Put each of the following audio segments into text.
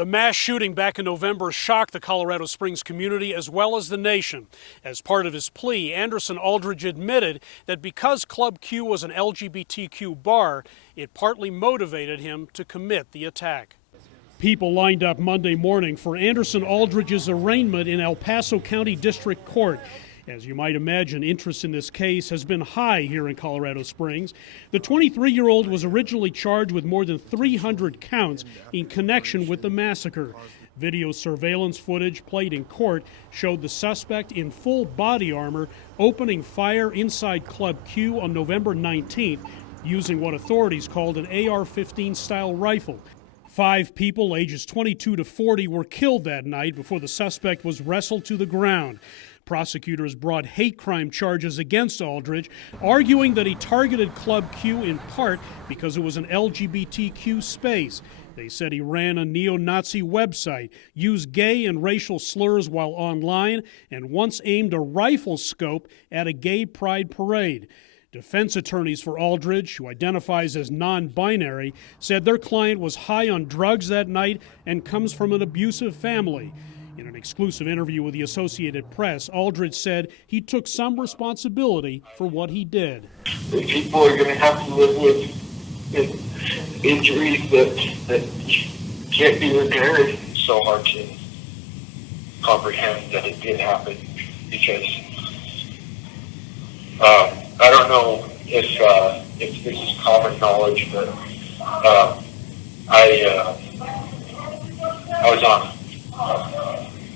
The mass shooting back in November shocked the Colorado Springs community as well as the nation. As part of his plea, Anderson Aldridge admitted that because Club Q was an LGBTQ bar, it partly motivated him to commit the attack. People lined up Monday morning for Anderson Aldridge's arraignment in El Paso County District Court. As you might imagine, interest in this case has been high here in Colorado Springs. The 23-year-old was originally charged with more than 300 counts in connection with the massacre. Video surveillance footage played in court showed the suspect in full body armor opening fire inside Club Q on November 19th using what authorities called an AR-15 style rifle. 5 people ages 22 to 40 were killed that night before the suspect was wrestled to the ground. Prosecutors brought hate crime charges against Aldridge, arguing that he targeted Club Q in part because it was an LGBTQ space. They said he ran a neo-Nazi website, used gay and racial slurs while online, and once aimed a rifle scope at a gay pride parade. Defense attorneys for Aldridge, who identifies as non-binary, said their client was high on drugs that night and comes from an abusive family. In an exclusive interview with the Associated Press, Aldridge said he took some responsibility for what he did. People are going to have to live with injuries that can't be repaired. It's so hard to comprehend that it did happen because I don't know if this is common knowledge, but I was on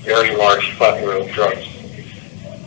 very large plethora of drugs.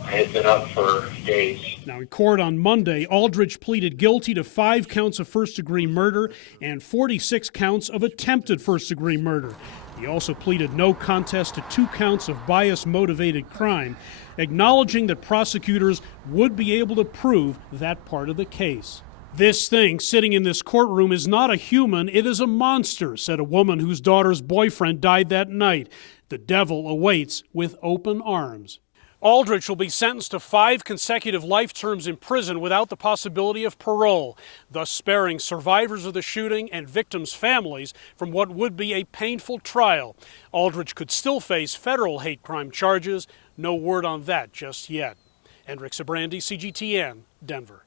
I had been up for days. Now, in court on Monday, Aldridge pleaded guilty to 5 counts of first-degree murder and 46 counts of attempted first-degree murder. He also pleaded no contest to 2 counts of bias-motivated crime, acknowledging that prosecutors would be able to prove that part of the case. This thing sitting in this courtroom is not a human, it is a monster, said a woman whose daughter's boyfriend died that night. The devil awaits with open arms. Aldridge will be sentenced to 5 consecutive life terms in prison without the possibility of parole, thus sparing survivors of the shooting and victims' families from what would be a painful trial. Aldridge could still face federal hate crime charges. No word on that just yet. Sybrandy, CGTN, Denver.